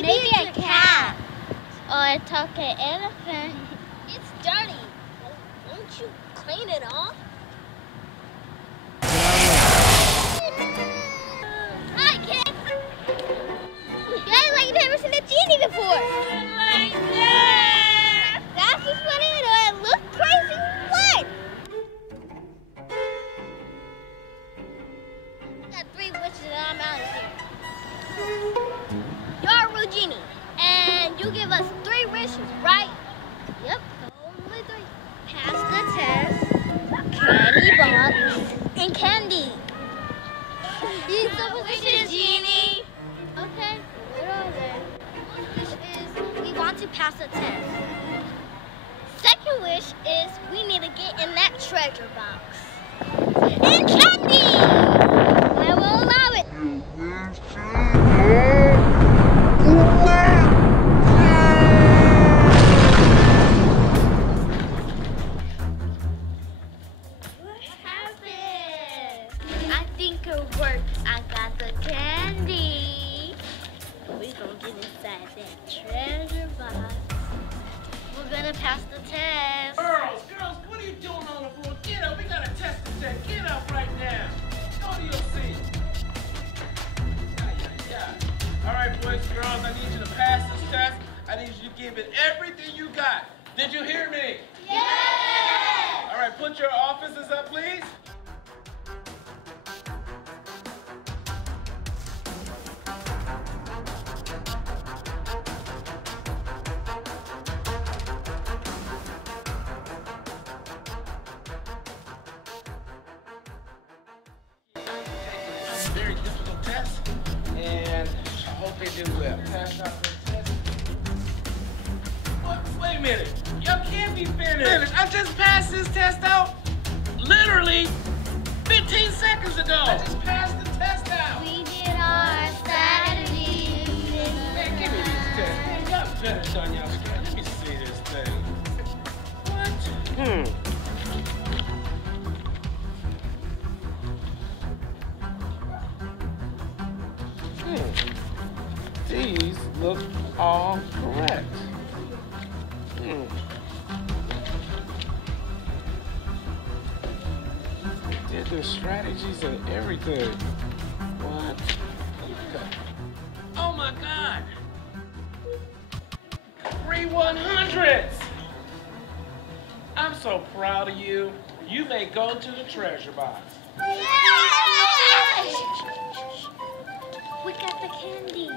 Maybe a cat. Or a talking elephant. It's dirty. Won't you clean it off? Hi, kid. You act like you've never seen a genie before. Like that. That's just what it is. It looks crazy. What? I got 3 wishes and I'm out of here. You're a real genie. And you give us 3 wishes, right? Yep. Only 3. Pass the test, candy box, and candy. These are wishes, genie. Okay, what are they? First wish is we want to pass the test. Second wish is we need to get in that treasure box. And candy! I will allow it. I got the candy. We're gonna get inside that treasure box. We're gonna pass the test. Girls, what are you doing on the floor? Get up, we gotta test the test. Get up right now. Go to your seat. All right, boys and girls, I need you to pass this test. I need you to give it everything you got. Did you hear me? Yes! All right, put your offices up, please. Very difficult test, and I hope they do well. Pass out the test. What? Wait a minute. Y'all can't be finished. I just passed this test out literally 15 seconds ago. I just passed the test out. We did our Saturday. Man, give me this test. Y'all finished on y'all screen. Let me see this thing. What? These look all correct. Did the strategies and everything. What? Oh my God! 3 100s! I'm so proud of you. You may go to the treasure box. We got the candy.